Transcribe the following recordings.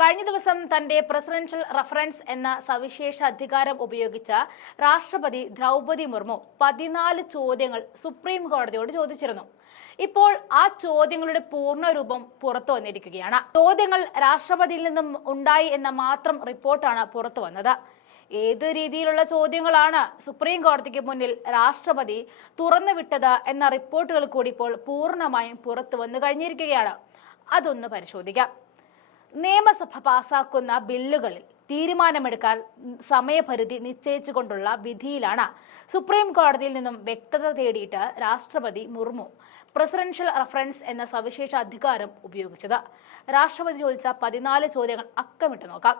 കഴിഞ്ഞ ദിവസം തന്റെ പ്രസിഡൻഷ്യൽ റഫറൻസ് എന്ന സവിശേഷ അധികാരം ഉപയോഗിച്ച രാഷ്ട്രപതി ദ്രൗപദി മുർമു 14 ചോദ്യങ്ങൾ സുപ്രീം കോടതിയോട് ചോദിച്ചിരുന്നു. ഇപ്പോൾ ആ ചോദ്യങ്ങളുടെ പൂർണ്ണരൂപം പുറത്തു വന്നിരിക്കുകയാണ്. ചോദ്യങ്ങൾ രാഷ്ട്രപതിയിൽ നിന്നും ഉണ്ടായി എന്ന മാത്രം റിപ്പോർട്ടാണ് പുറത്തു വന്നത്. ഏത് രീതിയിലുള്ള ചോദ്യങ്ങളാണ് സുപ്രീം കോടതിക്ക് മുന്നിൽ രാഷ്ട്രപതി തുറന്നുവിട്ടത് എന്ന റിപ്പോർട്ടുകൾ കൂടി ഇപ്പോൾ പൂർണ്ണമായും പുറത്തു വന്നു കഴിഞ്ഞിരിക്കുകയാണ്. അതൊന്ന് പരിശോധിക്കാം. നിയമസഭ പാസാക്കുന്ന ബില്ലുകളിൽ തീരുമാനമെടുക്കാൻ സമയപരിധി നിശ്ചയിച്ചുകൊണ്ടുള്ള വിധിയിലാണ് സുപ്രീം കോടതിയിൽ നിന്നും വ്യക്തത തേടിയിട്ട് രാഷ്ട്രപതി മുർമു പ്രസിഡൻഷ്യൽ റഫറൻസ് എന്ന സവിശേഷ അധികാരം ഉപയോഗിച്ചത്. രാഷ്ട്രപതി ചോദിച്ച 14 ചോദ്യങ്ങൾ അക്കമിട്ട് നോക്കാം.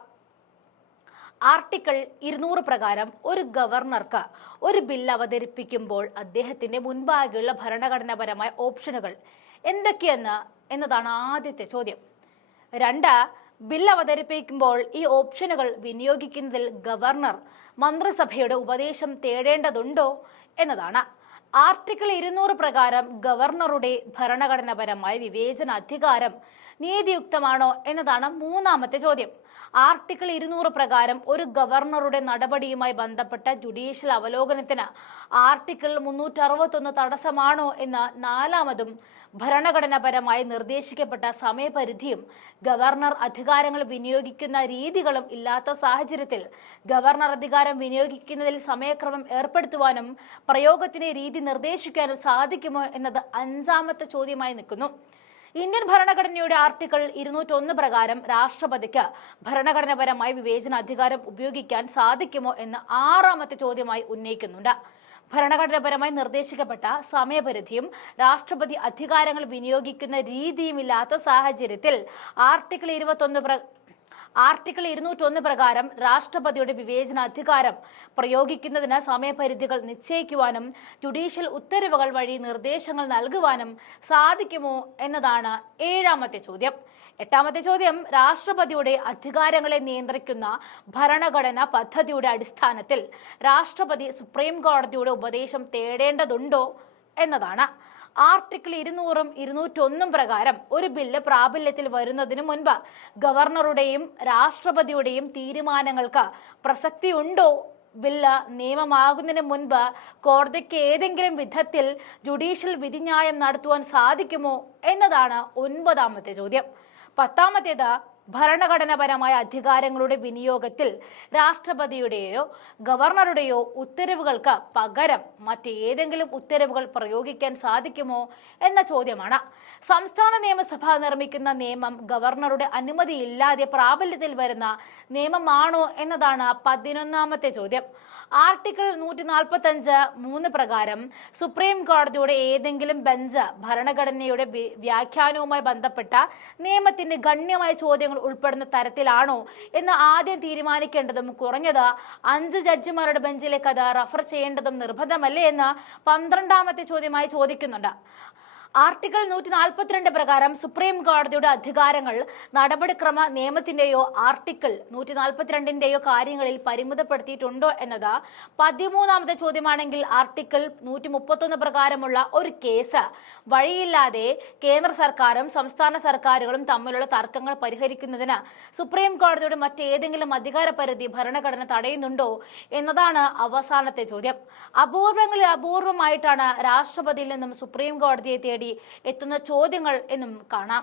ആർട്ടിക്കിൾ 200 പ്രകാരം ഒരു ഗവർണർക്ക് ഒരു ബില്ല് അവതരിപ്പിക്കുമ്പോൾ അദ്ദേഹത്തിന്റെ മുൻപാകെയുള്ള ഭരണഘടനാപരമായ ഓപ്ഷനുകൾ എന്നതാണ് ആദ്യത്തെ ചോദ്യം. 2. ബില്ല് അവതരിപ്പിക്കുമ്പോൾ ഈ ഓപ്ഷനുകൾ വിനിയോഗിക്കുന്നതിൽ ഗവർണർ മന്ത്രിസഭയുടെ ഉപദേശം തേടേണ്ടതുണ്ടോ എന്നതാണ്. ആർട്ടിക്കിൾ 200 പ്രകാരം ഗവർണറുടെ ഭരണഘടനാപരമായ വിവേചനാധികാരം നീതിയുക്തമാണോ എന്നതാണ് മൂന്നാമത്തെ ചോദ്യം. ആർട്ടിക്കിൾ 200 പ്രകാരം ഒരു ഗവർണറുടെ നടപടിയുമായി ബന്ധപ്പെട്ട ജുഡീഷ്യൽ അവലോകനത്തിന് ആർട്ടിക്കിൾ 361 തടസ്സമാണോ എന്ന് നാലാമതും ഭരണഘടനാപരമായി നിർദ്ദേശിക്കപ്പെട്ട സമയപരിധിയും ഗവർണർ അധികാരങ്ങൾ വിനിയോഗിക്കുന്ന രീതികളും ഇല്ലാത്ത സാഹചര്യത്തിൽ ഗവർണർ അധികാരം വിനിയോഗിക്കുന്നതിൽ സമയക്രമം ഏർപ്പെടുത്തുവാനും പ്രയോഗത്തിന്റെ രീതി നിർദ്ദേശിക്കാനും സാധിക്കുമോ എന്നത് അഞ്ചാമത്തെ ചോദ്യമായി നിൽക്കുന്നു. ഇന്ത്യൻ ഭരണഘടനയുടെ ആർട്ടിക്കിൾ 201 പ്രകാരം രാഷ്ട്രപതിക്ക് ഭരണഘടനാപരമായ വിവേചനാധികാരം ഉപയോഗിക്കാൻ സാധിക്കുമോ എന്ന് ആറാമത്തെ ചോദ്യമായി ഉന്നയിക്കുന്നുണ്ട്. ഭരണഘടനാപരമായി നിർദ്ദേശിക്കപ്പെട്ട സമയപരിധിയും രാഷ്ട്രപതി അധികാരങ്ങൾ വിനിയോഗിക്കുന്ന രീതിയുമില്ലാത്ത സാഹചര്യത്തിൽ ആർട്ടിക്കിൾ 201 പ്രകാരം രാഷ്ട്രപതിയുടെ വിവേചനാധികാരം പ്രയോഗിക്കുന്നതിന് സമയപരിധികൾ നിശ്ചയിക്കുവാനും ജുഡീഷ്യൽ ഉത്തരവുകൾ വഴി നിർദ്ദേശങ്ങൾ നൽകുവാനും സാധിക്കുമോ എന്നതാണ് ഏഴാമത്തെ ചോദ്യം. എട്ടാമത്തെ ചോദ്യം, രാഷ്ട്രപതിയുടെ അധികാരങ്ങളെ നിയന്ത്രിക്കുന്ന ഭരണഘടനാ പദ്ധതിയുടെ അടിസ്ഥാനത്തിൽ രാഷ്ട്രപതി സുപ്രീം കോടതിയുടെ ഉപദേശം തേടേണ്ടതുണ്ടോ എന്നതാണ്. ആർട്ടിക്കിൾ 200 201 പ്രകാരം ഒരു ബില്ല് പ്രാബല്യത്തിൽ വരുന്നതിന് മുൻപ് ഗവർണറുടെയും രാഷ്ട്രപതിയുടെയും തീരുമാനങ്ങൾക്ക് പ്രസക്തിയുണ്ടോ? ബില്ല് നിയമമാകുന്നതിന് മുൻപ് കോടതിക്ക് ഏതെങ്കിലും വിധത്തിൽ ജുഡീഷ്യൽ വിധിന്യായം നടത്തുവാൻ സാധിക്കുമോ എന്നതാണ് ഒൻപതാമത്തെ ചോദ്യം. പത്താമത്തേത്, ഭരണഘടനാപരമായ അധികാരങ്ങളുടെ വിനിയോഗത്തിൽ രാഷ്ട്രപതിയുടെയോ ഗവർണറുടെയോ ഉത്തരവുകൾക്ക് പകരം മറ്റേതെങ്കിലും ഉത്തരവുകൾ പ്രയോഗിക്കാൻ സാധിക്കുമോ എന്ന ചോദ്യമാണ്. സംസ്ഥാന നിയമസഭ നിർമ്മിക്കുന്ന നിയമം ഗവർണറുടെ അനുമതിയില്ലാതെ പ്രാബല്യത്തിൽ വരുന്ന നിയമമാണോ എന്നതാണ് 11ാമത്തെ ചോദ്യം. ആർട്ടിക്കിൾ 145(3) പ്രകാരം സുപ്രീം കോടതിയുടെ ഏതെങ്കിലും ബെഞ്ച് ഭരണഘടനയുടെ വ്യാഖ്യാനവുമായി ബന്ധപ്പെട്ട നിയമത്തിന്റെ ഗണ്യമായ ചോദ്യങ്ങൾ ഉൾപ്പെടുന്ന തരത്തിലാണോ എന്ന് ആദ്യം തീരുമാനിക്കേണ്ടതും കുറഞ്ഞത് 5 ജഡ്ജിമാരുടെ ബെഞ്ചിലേക്ക് അത് റഫർ ചെയ്യേണ്ടതും നിർബന്ധമല്ലേ എന്ന് 12ാമത്തെ ചോദ്യമായി ചോദിക്കുന്നുണ്ട്. ആർട്ടിക്കിൾ 142 പ്രകാരം സുപ്രീം കോടതിയുടെ അധികാരങ്ങൾ നടപടിക്രമ നിയമത്തിന്റെയോ ആർട്ടിക്കിൾ 142ന്റെയോ കാര്യങ്ങളിൽ പരിമിതപ്പെടുത്തിയിട്ടുണ്ടോ എന്നത് 13ാമത്തെ ചോദ്യമാണെങ്കിൽ ആർട്ടിക്കിൾ 131 പ്രകാരമുള്ള ഒരു കേസ് വഴിയില്ലാതെ കേന്ദ്ര സർക്കാരും സംസ്ഥാന സർക്കാരുകളും തമ്മിലുള്ള തർക്കങ്ങൾ പരിഹരിക്കുന്നതിന് സുപ്രീം കോടതിയുടെ മറ്റേതെങ്കിലും അധികാര പരിധി ഭരണഘടന തടയുന്നുണ്ടോ എന്നതാണ് അവസാനത്തെ ചോദ്യം. അപൂർവങ്ങളിൽ അപൂർവമായിട്ടാണ് രാഷ്ട്രപതിയിൽ നിന്നും സുപ്രീം കോടതിയെ തേടി എത്തുന്ന ചോദ്യങ്ങൾ എന്നും കാണാം.